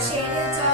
shaded